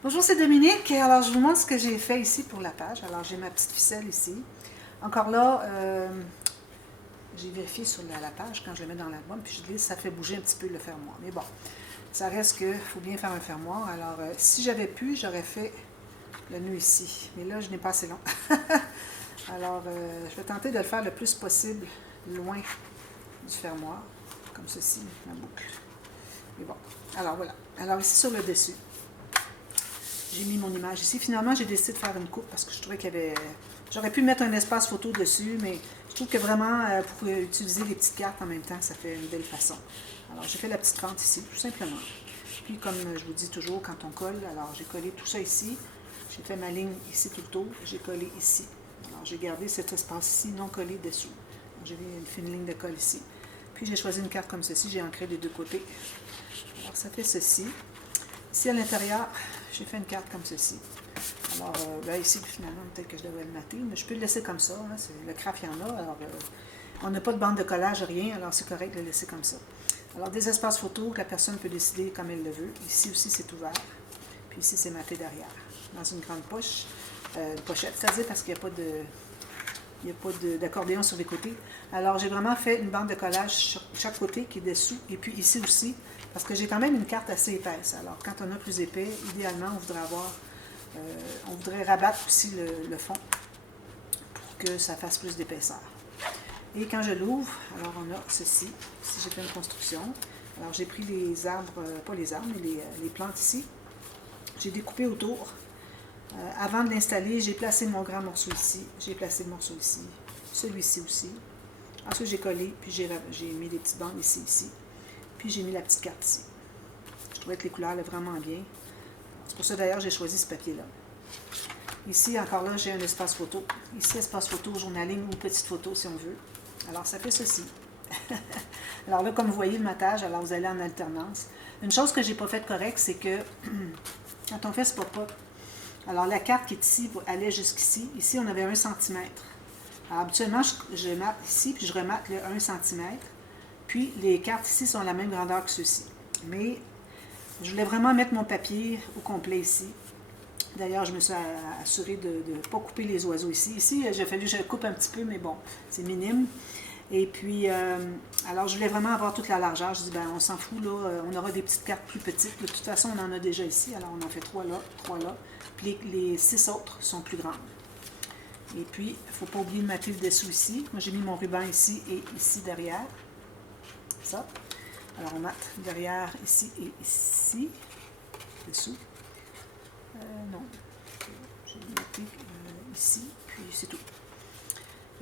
Bonjour, c'est Dominique. Alors, je vous montre ce que j'ai fait ici pour la page. Alors, j'ai ma petite ficelle ici. Encore là, j'ai vérifié sur la page quand je la mets dans l'album, puis je dis ça fait bouger un petit peu le fermoir. Mais bon, ça reste qu'il faut bien faire un fermoir. Alors, si j'avais pu, j'aurais fait le nœud ici. Mais là, je n'ai pas assez long. Alors, je vais tenter de le faire le plus possible loin du fermoir, comme ceci, ma boucle. Mais bon, alors voilà. Alors, ici sur le dessus, j'ai mis mon image ici. Finalement, j'ai décidé de faire une coupe parce que je trouvais qu'il y avait... J'aurais pu mettre un espace photo dessus, mais je trouve que vraiment, pour utiliser les petites cartes en même temps, ça fait une belle façon. Alors, j'ai fait la petite fente ici, tout simplement. Puis, comme je vous dis toujours, quand on colle, alors j'ai collé tout ça ici. J'ai fait ma ligne ici tout le tour. J'ai collé ici. Alors, j'ai gardé cet espace-ci non collé dessous. J'ai fait une ligne de colle ici. Puis, j'ai choisi une carte comme ceci. J'ai ancré des deux côtés. Alors, ça fait ceci. Ici, à l'intérieur, j'ai fait une carte comme ceci. Alors, ici, finalement, peut-être que je devrais le mater, mais je peux le laisser comme ça. Hein, le craft, il y en a. Alors, on n'a pas de bande de collage, rien, alors c'est correct de le laisser comme ça. Alors, des espaces photos que la personne peut décider comme elle le veut. Ici aussi, c'est ouvert. Puis ici, c'est maté derrière, dans une grande poche. Une pochette, c'est-à-dire parce qu'il n'y a pas d'accordéon sur les côtés. Alors, j'ai vraiment fait une bande de collage sur chaque côté qui est dessous. Et puis ici aussi, parce que j'ai quand même une carte assez épaisse. Alors, quand on a plus épais, idéalement, on voudrait rabattre aussi le fond pour que ça fasse plus d'épaisseur. Et quand je l'ouvre, alors on a ceci. Ici, j'ai fait une construction. Alors, j'ai pris les arbres, pas les arbres, mais les plantes ici. J'ai découpé autour. Avant de l'installer, j'ai placé mon grand morceau ici. J'ai placé le morceau ici. Celui-ci aussi. Ensuite, j'ai collé, puis j'ai mis des petites bandes ici. Puis j'ai mis la petite carte ici. Je trouvais que les couleurs allaient vraiment bien. C'est pour ça d'ailleurs j'ai choisi ce papier-là. Ici, encore là, j'ai un espace photo. Ici, espace photo, journaling ou petite photo si on veut. Alors, ça fait ceci. Alors là, comme vous voyez le matage, alors vous allez en alternance. Une chose que j'ai pas faite correcte, c'est que quand on fait ce pop-up, alors la carte qui est ici allait jusqu'ici. Ici, on avait 1 cm. Alors, habituellement, je mate ici, puis je remate le 1 cm. Puis, les cartes ici sont la même grandeur que ceux-ci. Mais, je voulais vraiment mettre mon papier au complet ici. D'ailleurs, je me suis assurée de ne pas couper les oiseaux ici. Ici, il a fallu que je coupe un petit peu, mais bon, c'est minime. Et puis, alors, je voulais vraiment avoir toute la largeur. Je dis, ben, on s'en fout, là, on aura des petites cartes plus petites. De toute façon, on en a déjà ici, alors on en fait 3 là, 3 là. Puis les 6 autres sont plus grandes. Et puis, il ne faut pas oublier de mater le dessous ici. Moi, j'ai mis mon ruban ici et ici derrière. Ça. Alors, on mate derrière ici et ici. Dessous. Non. J'ai maté ici, puis c'est tout.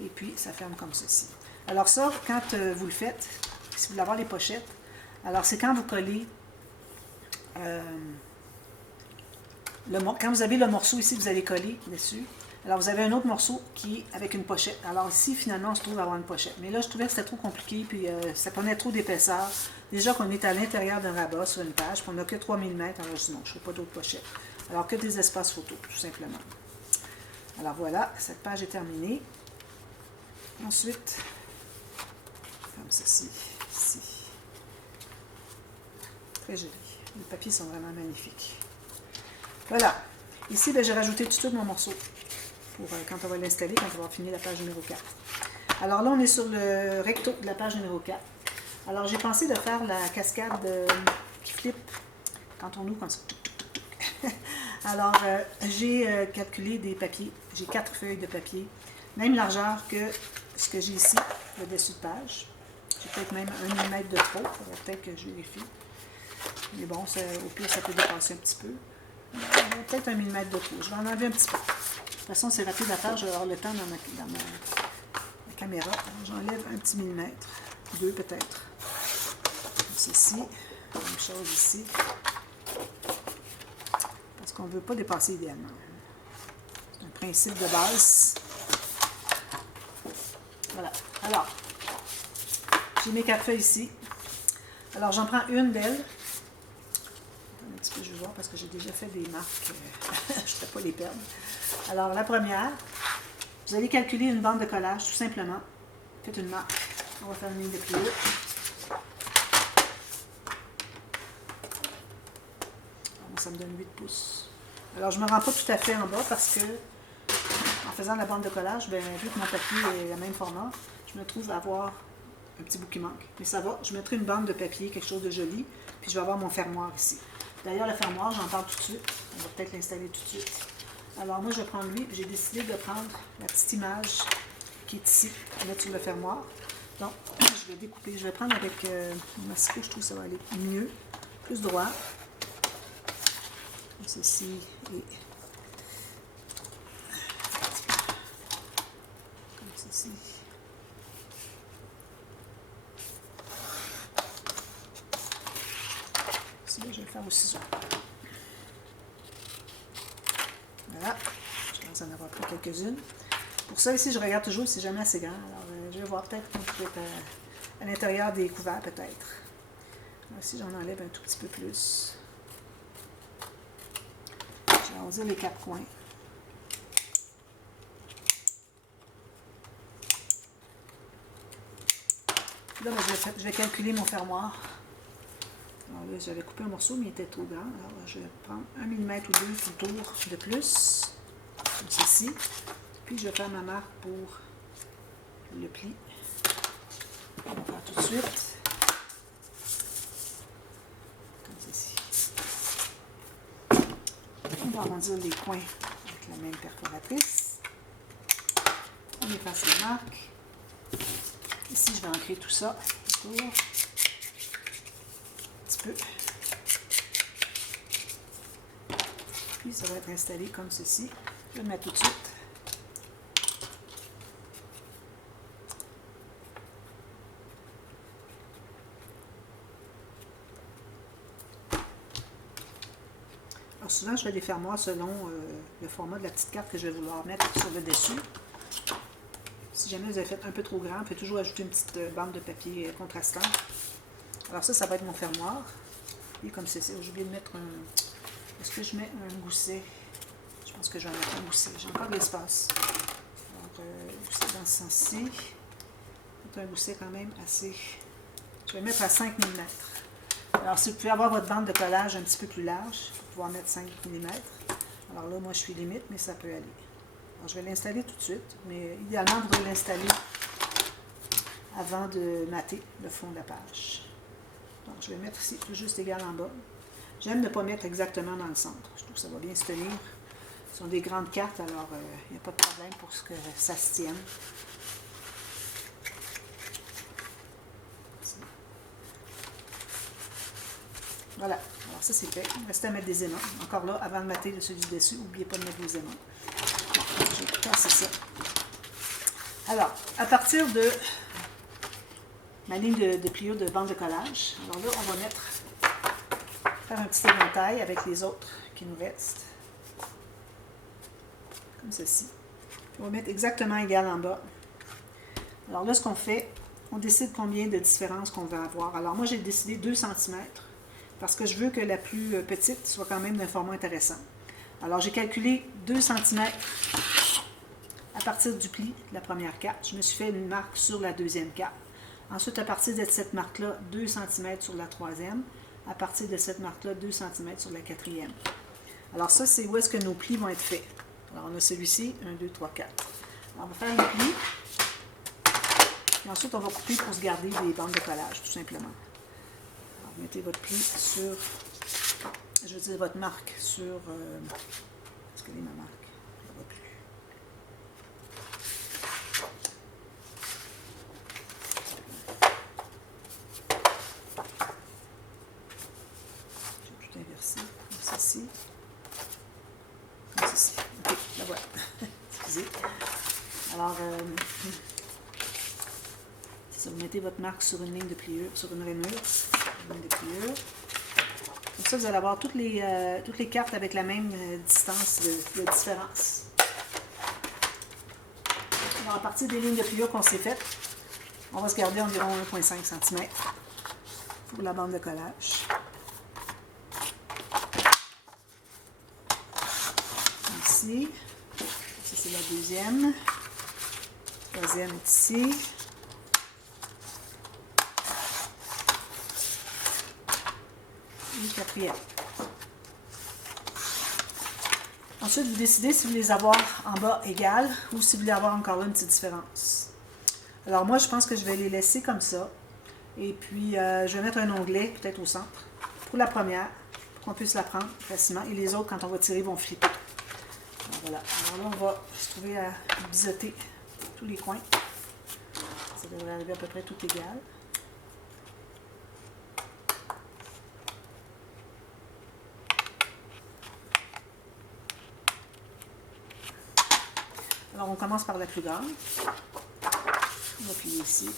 Et puis, ça ferme comme ceci. Alors ça, quand vous le faites, si vous voulez avoir les pochettes, alors c'est quand vous collez, quand vous avez le morceau ici, vous allez coller dessus. Alors vous avez un autre morceau qui est avec une pochette. Alors ici, finalement, on se trouve à avoir une pochette. Mais là, je trouvais que c'était trop compliqué, puis ça prenait trop d'épaisseur. Déjà qu'on est à l'intérieur d'un rabat sur une page, puis on n'a que 3 mm, alors je dis non, je ne fais pas d'autres pochettes. Alors que des espaces photos, tout simplement. Alors voilà, cette page est terminée. Ensuite, comme ceci, ici. Très joli. Les papiers sont vraiment magnifiques. Voilà. Ici, j'ai rajouté tout de suite mon morceau pour quand on va l'installer, quand on va finir la page numéro 4. Alors là, on est sur le recto de la page numéro 4. Alors, j'ai pensé de faire la cascade qui flippe quand on ouvre comme ça. Alors, j'ai calculé des papiers. J'ai 4 feuilles de papier, même largeur que ce que j'ai ici, le dessus de page. J'ai peut-être même 1 mm de trop. Il faudrait peut-être que je vérifie. Mais bon, au pire, ça peut dépasser un petit peu. Peut-être 1 mm de trop. Je vais en enlever un petit peu. De toute façon, c'est rapide à faire. Je vais avoir le temps dans ma caméra. J'enlève un petit millimètre. 2 peut-être. Ceci. Même chose ici. Parce qu'on ne veut pas dépasser idéalement. C'est un principe de base. Voilà. Alors, j'ai mes 4 feuilles ici. Alors, j'en prends une d'elles. Un petit peu, je vais voir parce que j'ai déjà fait des marques. Je ne vais pas les perdre. Alors, la première, vous allez calculer une bande de collage, tout simplement. Faites une marque. On va faire une ligne de plus haut. Alors, ça me donne 8 pouces. Alors, je ne me rends pas tout à fait en bas parce que, en faisant la bande de collage, bien, vu que mon papier est le même format, je me trouve à avoir un petit bout qui manque. Mais ça va, je mettrai une bande de papier, quelque chose de joli, puis je vais avoir mon fermoir ici. D'ailleurs, le fermoir, j'en parle tout de suite. On va peut-être l'installer tout de suite. Alors, moi, je vais prendre lui, puis j'ai décidé de prendre la petite image qui est ici, à mettre sur le fermoir. Donc, je vais découper. Je vais prendre avec mon masticot, je trouve que ça va aller mieux, plus droit. Comme ceci et comme ceci. Ici, là, je vais le faire au ciseau. Voilà. Je commence à en avoir pris quelques-unes. Pour ça, ici, je regarde toujours si c'est jamais assez grand. Alors, je vais voir peut-être qu'on peut être à l'intérieur des couverts, peut-être. Ici, j'en enlève un tout petit peu plus. Je vais arrondir les 4 coins. Là, je vais calculer mon fermoir. Alors là, j'avais coupé un morceau, mais il était trop grand. Alors, je vais prendre 1 mm ou 2 tout tour de plus, comme ceci. Puis, je vais faire ma marque pour le pli. On va faire tout de suite. Comme ceci. On va arrondir les coins avec la même perforatrice. On efface les marques. Ici, je vais ancrer tout ça autour. Un petit peu. Puis, ça va être installé comme ceci. Je vais le mettre tout de suite. Alors, souvent, je fais des fermoirs selon le format de la petite carte que je vais vouloir mettre sur le dessus. Si jamais vous avez fait un peu trop grand, vous pouvez toujours ajouter une petite bande de papier contrastant. Alors ça va être mon fermoir. Et comme c'est ça, j'ai oublié de mettre un... Est-ce que je mets un gousset? Je pense que je vais en mettre un gousset. J'ai encore de l'espace. Alors, gousset dans ce sens-ci. Mettre un gousset quand même assez... Je vais mettre à 5 mm. Alors, si vous pouvez avoir votre bande de collage un petit peu plus large, pour pouvoir mettre 5 mm. Alors là, moi, je suis limite, mais ça peut aller. Alors, je vais l'installer tout de suite, mais idéalement, vous devez l'installer avant de mater le fond de la page. Donc, je vais mettre ici tout juste égal en bas. J'aime ne pas mettre exactement dans le centre. Je trouve que ça va bien se tenir. Ce sont des grandes cartes, alors il n'y a pas de problème pour ce que ça se tienne. Voilà, alors ça c'est fait. Il me reste à mettre des aimants. Encore là, avant de mater celui du dessus, n'oubliez pas de mettre des aimants. Bon, je vais passer ça. Alors, à partir de ma ligne de pliure de bande de collage, alors là, on va faire un petit éventail avec les autres qui nous restent. Comme ceci. On va mettre exactement égal en bas. Alors là, ce qu'on fait, on décide combien de différence qu'on va avoir. Alors moi, j'ai décidé 2 cm. Parce que je veux que la plus petite soit quand même d'un format intéressant. Alors, j'ai calculé 2 cm à partir du pli de la première carte. Je me suis fait une marque sur la deuxième carte. Ensuite, à partir de cette marque-là, 2 cm sur la troisième. À partir de cette marque-là, 2 cm sur la quatrième. Alors ça, c'est où est-ce que nos plis vont être faits. Alors, on a celui-ci, 1, 2, 3, 4. Alors, on va faire un pli. Et ensuite, on va couper pour se garder des bandes de collage, tout simplement. Mettez votre pli sur, je veux dire votre marque sur, est-ce qu'elle est ma marque? Je ne la vois plus. J'ai tout inversé, comme ceci. Comme ceci. Ok, la voilà. Excusez. Alors, c'est ça, vous mettez votre marque sur une ligne de pliure, sur une rainure. De pliure. Comme ça, vous allez avoir toutes les cartes avec la même distance de différence. Alors, à partir des lignes de pliure qu'on s'est faites, on va se garder environ 1,5 cm pour la bande de collage. Ici. Ça, c'est la deuxième. La troisième est ici. Quatrième. Ensuite, vous décidez si vous voulez les avoir en bas égales ou si vous voulez avoir encore là une petite différence. Alors moi, je pense que je vais les laisser comme ça. Et puis, je vais mettre un onglet peut-être au centre pour la première, pour qu'on puisse la prendre facilement. Et les autres, quand on va tirer, vont flipper. Alors, voilà. Alors là, on va se trouver à biseauter tous les coins. Ça devrait arriver à peu près tout égal. Alors, on commence par la plus grande. On va plier ici.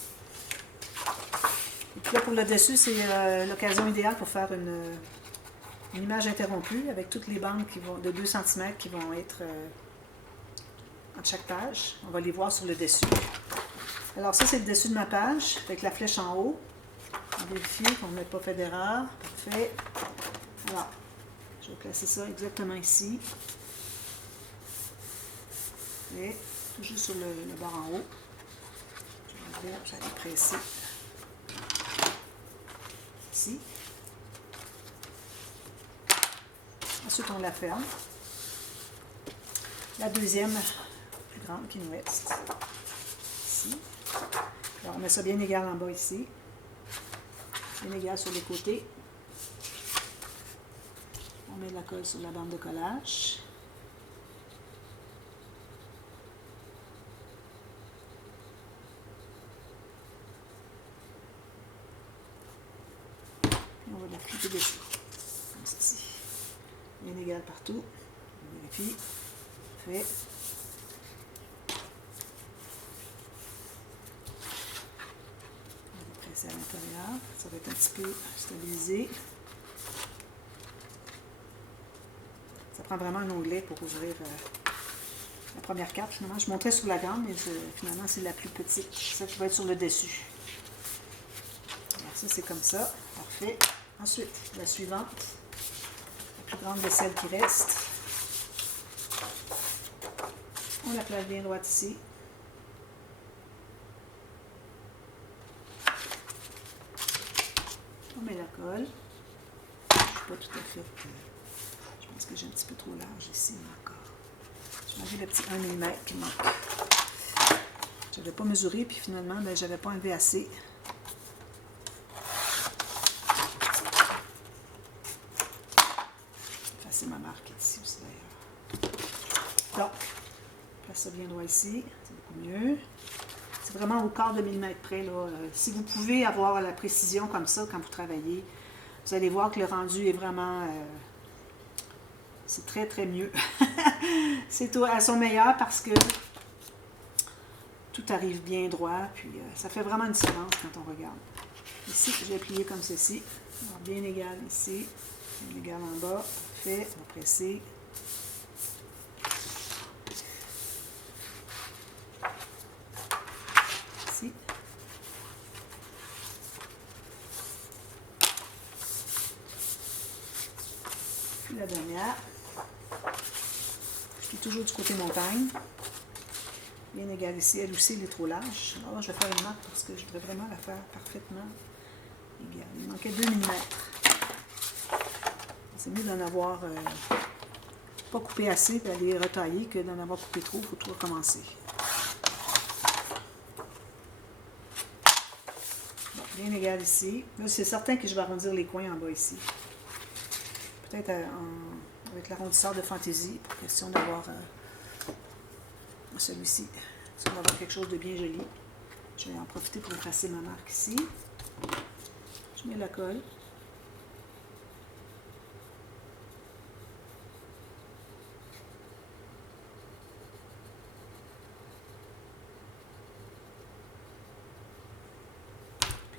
Et puis là, pour le dessus, c'est l'occasion idéale pour faire une image interrompue avec toutes les bandes qui vont, de 2 cm qui vont être entre chaque page. On va les voir sur le dessus. Alors ça, c'est le dessus de ma page avec la flèche en haut. On vérifie qu'on n'a pas fait d'erreur. Parfait. Alors, je vais placer ça exactement ici. Et toujours sur le bord en haut. Je vais aller presser ici. Ensuite, on la ferme. La deuxième, plus grande qui nous reste, ici. Alors, on met ça bien égal en bas ici. Bien égal sur les côtés. On met de la colle sur la bande de collage. On va la clipper dessus, comme ceci. Bien égal partout. On vérifie. Fait. On va presser à l'intérieur. Ça va être un petit peu stabilisé. Ça prend vraiment un onglet pour ouvrir la première carte. Finalement, je montrais sur la grande, mais finalement, c'est la plus petite. Celle qui va être sur le dessus. Alors ça, c'est comme ça. Parfait. Ensuite, la suivante, la plus grande de celles qui restent. On la place bien droite ici. On met la colle. Je ne suis pas tout à fait... je pense que j'ai un petit peu trop large ici encore. J'ai enlevé le petit 1 mm qui manque. Je n'avais pas mesuré, puis finalement, je n'avais pas enlevé assez. C'est ma marque ici aussi d'ailleurs. Donc, place ça bien droit ici, c'est beaucoup mieux. C'est vraiment au quart de millimètre près. Là. Si vous pouvez avoir la précision comme ça quand vous travaillez, vous allez voir que le rendu est vraiment... c'est très très mieux. C'est à son meilleur parce que tout arrive bien droit, puis ça fait vraiment une différence quand on regarde. Ici, je vais plier comme ceci. Alors, bien égal ici, bien égal en bas. Parfait, on va presser. Ici. Puis la dernière. Je suis toujours du côté montagne. Bien égal ici. Elle aussi, elle est trop large. Alors là, je vais faire une marque parce que je devrais vraiment la faire parfaitement égale. Il manquait 2 mm. C'est mieux d'en avoir pas coupé assez et aller retailler que d'en avoir coupé trop. Il faut tout recommencer. Bon, bien égal ici. Là, c'est certain que je vais arrondir les coins en bas ici. Peut-être avec l'arrondisseur de fantaisie, pour question d'avoir celui-ci. Si on va avoir quelque chose de bien joli. Je vais en profiter pour effacer ma marque ici. Je mets la colle.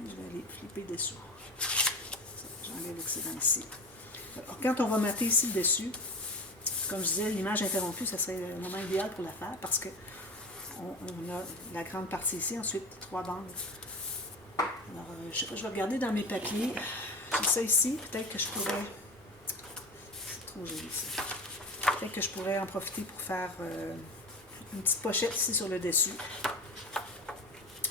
Je vais aller flipper dessous. J'enlève l'excédent ici. Alors, quand on va mater ici le dessus, comme je disais, l'image interrompue, ce serait le moment idéal pour la faire parce que on a la grande partie ici, ensuite 3 bandes. Alors, je sais pas, je vais regarder dans mes papiers. J'ai ça ici, peut-être que je pourrais... C'est trop joli ça. Peut-être que je pourrais en profiter pour faire une petite pochette ici sur le dessus.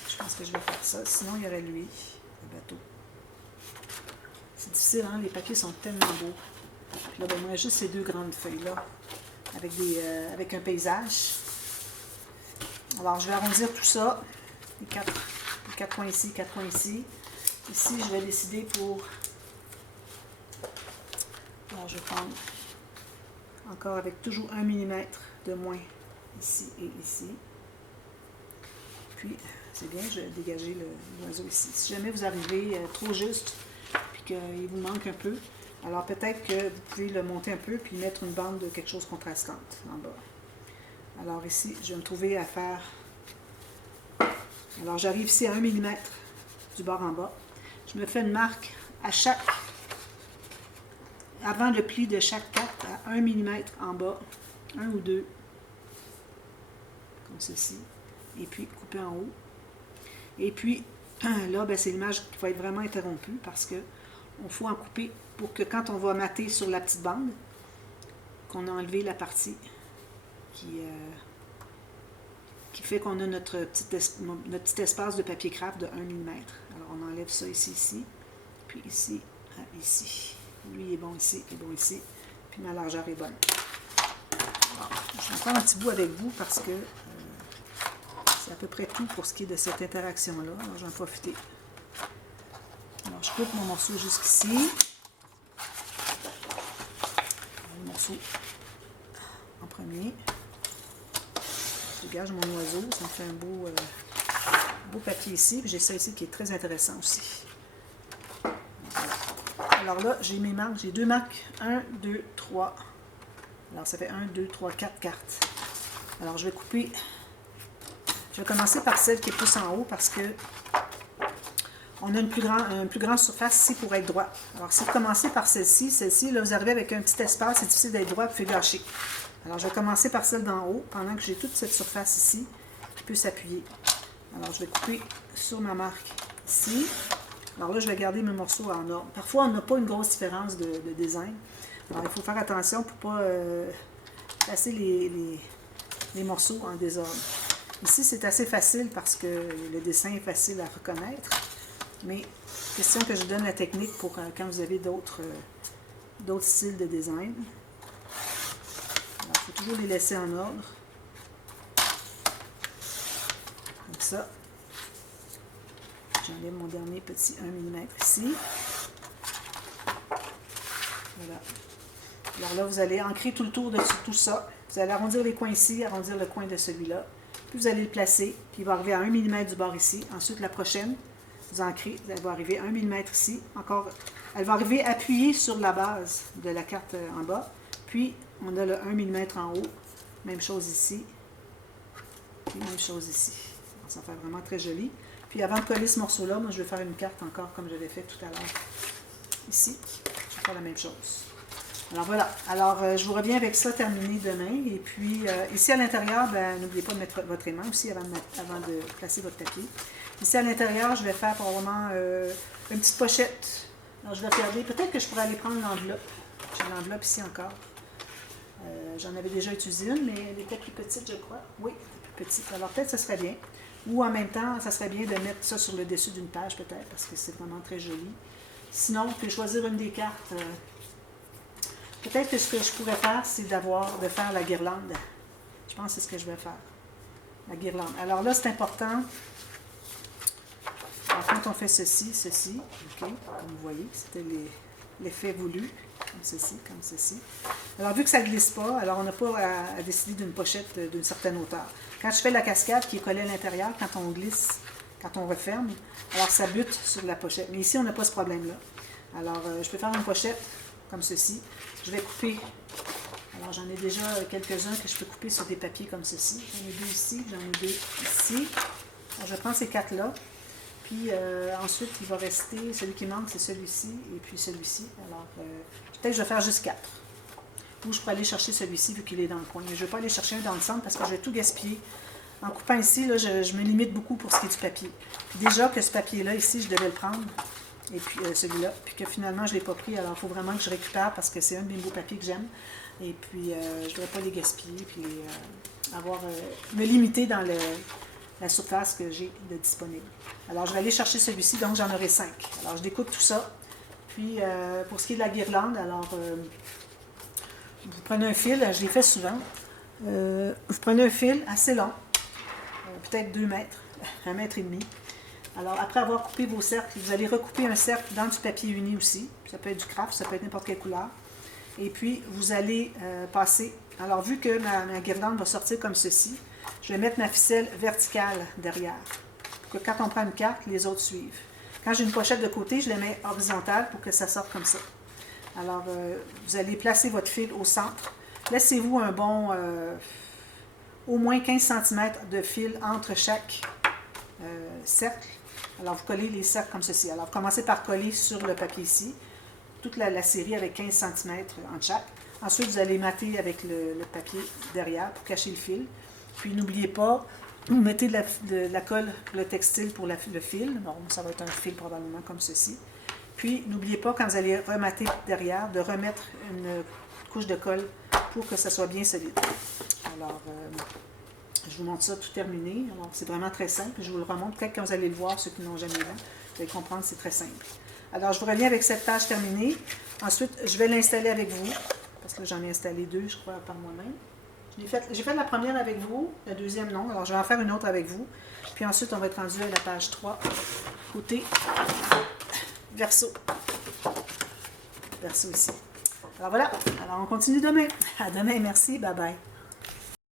Je pense que je vais faire ça. Sinon, il y aurait lui, le bateau. C'est difficile, hein? Les papiers sont tellement beaux. Puis là, ben, moi, juste ces 2 grandes feuilles-là avec un paysage. Alors, je vais arrondir tout ça. Les quatre coins ici, 4 coins ici. Ici, je vais décider pour... Alors, je vais prendre encore avec toujours 1 mm de moins ici et ici. Puis, c'est bien, je vais dégager l'oiseau ici. Si jamais vous arrivez trop juste, puis qu'il vous manque un peu, alors peut-être que vous pouvez le monter un peu, puis mettre une bande de quelque chose contrastante en bas. Alors ici, je vais me trouver à faire... Alors j'arrive ici à 1 mm du bord en bas. Je me fais une marque à chaque... avant le pli de chaque carte, à 1 mm en bas, 1 ou 2, comme ceci. Et puis couper en haut. Et puis là, ben, c'est l'image qui va être vraiment interrompue parce que il faut en couper pour que quand on va mater sur la petite bande, qu'on a enlevé la partie qui fait qu'on a notre petit espace de papier craft de 1 mm. Alors on enlève ça ici, puis ici, ici. Lui il est bon ici, il est bon ici, puis ma largeur est bonne. Alors, je vais faire un petit bout avec vous parce que c'est à peu près tout pour ce qui est de cette interaction-là. Alors je vais en profiter. Alors je coupe mon morceau jusqu'ici. Le morceau en premier. Je dégage mon oiseau, ça me fait un beau papier ici. J'ai ça ici qui est très intéressant aussi. Alors là, j'ai mes marques, j'ai 2 marques. 1, 2, 3. Alors ça fait 1, 2, 3, 4 cartes. Alors je vais couper. Je vais commencer par celle qui est plus en haut parce que on a une plus grande surface ici pour être droit. Alors si vous commencez par celle-ci, là vous arrivez avec un petit espace, c'est difficile d'être droit, vous pouvez gâcher. Alors, je vais commencer par celle d'en haut, pendant que j'ai toute cette surface ici qui peut s'appuyer. Alors, je vais couper sur ma marque ici. Alors là, je vais garder mes morceaux en ordre. Parfois, on n'a pas une grosse différence de design. Alors, il faut faire attention pour ne pas placer les morceaux en désordre. Ici, c'est assez facile parce que le dessin est facile à reconnaître. Mais, question que je donne la technique pour quand vous avez d'autres styles de design. Il faut toujours les laisser en ordre. Comme ça. J'enlève mon dernier petit 1 mm ici. Voilà. Alors là, vous allez ancrer tout le tour de tout ça. Vous allez arrondir les coins ici, arrondir le coin de celui-là. Puis vous allez le placer, puis il va arriver à 1 mm du bord ici. Ensuite, la prochaine, vous ancrez, elle va arriver à 1 mm ici. Encore, elle va arriver appuyée sur la base de la carte en bas. Puis, on a le 1 mm en haut. Même chose ici. Et même chose ici. Alors, ça fait vraiment très joli. Puis, avant de coller ce morceau-là, moi, je vais faire une carte encore comme j'avais fait tout à l'heure. Ici, je vais faire la même chose. Alors, voilà. Alors, je vous reviens avec ça terminé demain. Et puis, ici, à l'intérieur, ben, n'oubliez pas de mettre votre aimant aussi avant de placer votre papier. Ici, à l'intérieur, je vais faire probablement une petite pochette. Alors, je vais regarder. Peut-être que je pourrais aller prendre l'enveloppe. J'ai l'enveloppe ici encore. J'en avais déjà utilisé une, mais elle était plus petite, je crois. Oui, plus petite. Alors peut-être que ce serait bien. Ou en même temps, ça serait bien de mettre ça sur le dessus d'une page, peut-être, parce que c'est vraiment très joli. Sinon, vous pouvez choisir une des cartes. Peut-être que ce que je pourrais faire, c'est de faire la guirlande. Je pense que c'est ce que je vais faire. La guirlande. Alors là, c'est important. Alors, quand on fait ceci, OK, comme vous voyez, c'était l'effet voulu. Comme ceci. Alors, vu que ça ne glisse pas, alors on n'a pas à décider d'une pochette d'une certaine hauteur. Quand je fais la cascade qui est collée à l'intérieur, quand on glisse, quand on referme, alors ça bute sur la pochette. Mais ici, on n'a pas ce problème-là. Alors, je peux faire une pochette comme ceci. Je vais couper. Alors, j'en ai déjà quelques-uns que je peux couper sur des papiers comme ceci. J'en ai 2 ici, j'en ai 2 ici. Alors, je prends ces 4-là. Puis ensuite, il va rester, celui qui manque, c'est celui-ci et puis celui-ci. Alors, peut-être que je vais faire juste 4. Ou je pourrais aller chercher celui-ci vu qu'il est dans le coin. Mais je ne vais pas aller chercher un dans le centre parce que je vais tout gaspiller. En coupant ici, là, je me limite beaucoup pour ce qui est du papier. Puis déjà que ce papier-là, ici, je devais le prendre. Et puis celui-là. Puis que finalement, je ne l'ai pas pris. Alors, il faut vraiment que je récupère parce que c'est un de mes beaux papiers que j'aime. Et puis, je ne voudrais pas les gaspiller. Puis me limiter dans la surface que j'ai de disponible. Alors, je vais aller chercher celui-ci, donc j'en aurai 5. Alors, je découpe tout ça. Puis, pour ce qui est de la guirlande, alors, vous prenez un fil, je l'ai fait souvent, vous prenez un fil assez long, peut-être 2 mètres, 1 mètre et demi. Alors, après avoir coupé vos cercles, vous allez recouper un cercle dans du papier uni aussi. Ça peut être du craft, ça peut être n'importe quelle couleur. Et puis, vous allez passer. Alors, vu que ma guirlande va sortir comme ceci, je vais mettre ma ficelle verticale derrière. Pour que quand on prend une carte, les autres suivent. Quand j'ai une pochette de côté, je la mets horizontale pour que ça sorte comme ça. Alors, vous allez placer votre fil au centre. Laissez-vous un bon, au moins 15 cm de fil entre chaque cercle. Alors, vous collez les cercles comme ceci. Alors, commencez par coller sur le papier ici, toute la série avec 15 cm entre chaque. Ensuite, vous allez mater avec le papier derrière pour cacher le fil. Puis, n'oubliez pas, vous mettez de la colle pour le textile pour le fil. Bon, ça va être un fil probablement comme ceci. Puis, n'oubliez pas, quand vous allez remater derrière, de remettre une couche de colle pour que ça soit bien solide. Alors, je vous montre ça tout terminé. Alors, c'est vraiment très simple. Je vous le remontre. Peut-être quand vous allez le voir, ceux qui n'ont jamais vu, vous allez comprendre, c'est très simple. Alors, je vous reviens avec cette tâche terminée. Ensuite, je vais l'installer avec vous. Parce que j'en ai installé 2, je crois, par moi-même. J'ai fait la première avec vous, la deuxième non. Alors, je vais en faire une autre avec vous. Puis ensuite, on va être rendu à la page 3, côté verso. Verso ici. Alors voilà. Alors, on continue demain. À demain, merci. Bye bye.